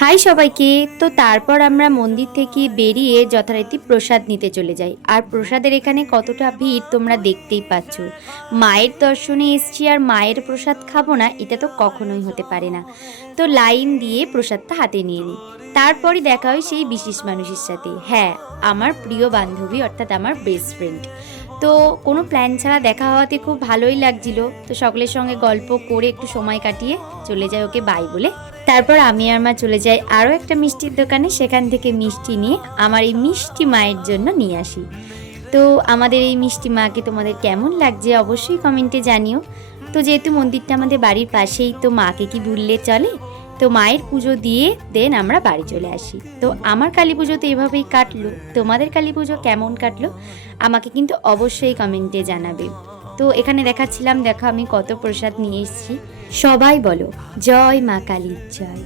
High সবাইকে। তো তারপর আমরা মন্দির থেকে বেরিয়ে যথারীতি প্রসাদ নিতে চলে যাই। আর প্রসাদের এখানে কতটা ভিড় তোমরা দেখতেই পাচ্ছ। মায়ের দর্শনে এসছি আর মায়ের প্রসাদ খাবো না, এটা তো কখনোই হতে পারে না। তো লাইন দিয়ে প্রসাদটা হাতে নিয়ে নিই। তারপরই দেখা হয় সেই বিশেষ মানুষের সাথে, হ্যাঁ, আমার প্রিয় বান্ধবী, অর্থাৎ আমার বেস্ট ফ্রেন্ড। তো কোনো প্ল্যান ছাড়া দেখা হওয়াতে খুব ভালোই লাগছিল। তো সকলের সঙ্গে গল্প করে একটু সময় কাটিয়ে চলে যায় ওকে বাই বলে। তারপর আমি আর মা চলে যাই আরও একটা মিষ্টির দোকানে, সেখান থেকে মিষ্টি নিয়ে আমার এই মিষ্টি মায়ের জন্য নিয়ে আসি। তো আমাদের এই মিষ্টি মাকে তোমাদের কেমন লাগছে অবশ্যই কমেন্টে জানিও। তো যেহেতু মন্দিরটা আমাদের বাড়ির পাশেই, তো মাকে কি ভুললে চলে। তো মায়ের পুজো দিয়ে দেন আমরা বাড়ি চলে আসি। তো আমার কালী পুজো তো এভাবেই কাটলো। তোমাদের কালী পুজো কেমন কাটলো আমাকে কিন্তু অবশ্যই কমেন্টে জানাবে। তো এখানে দেখাচ্ছিলাম, দেখো আমি কত প্রসাদ নিয়ে এসেছি। সবাই বলো জয় মা কালীর জয়।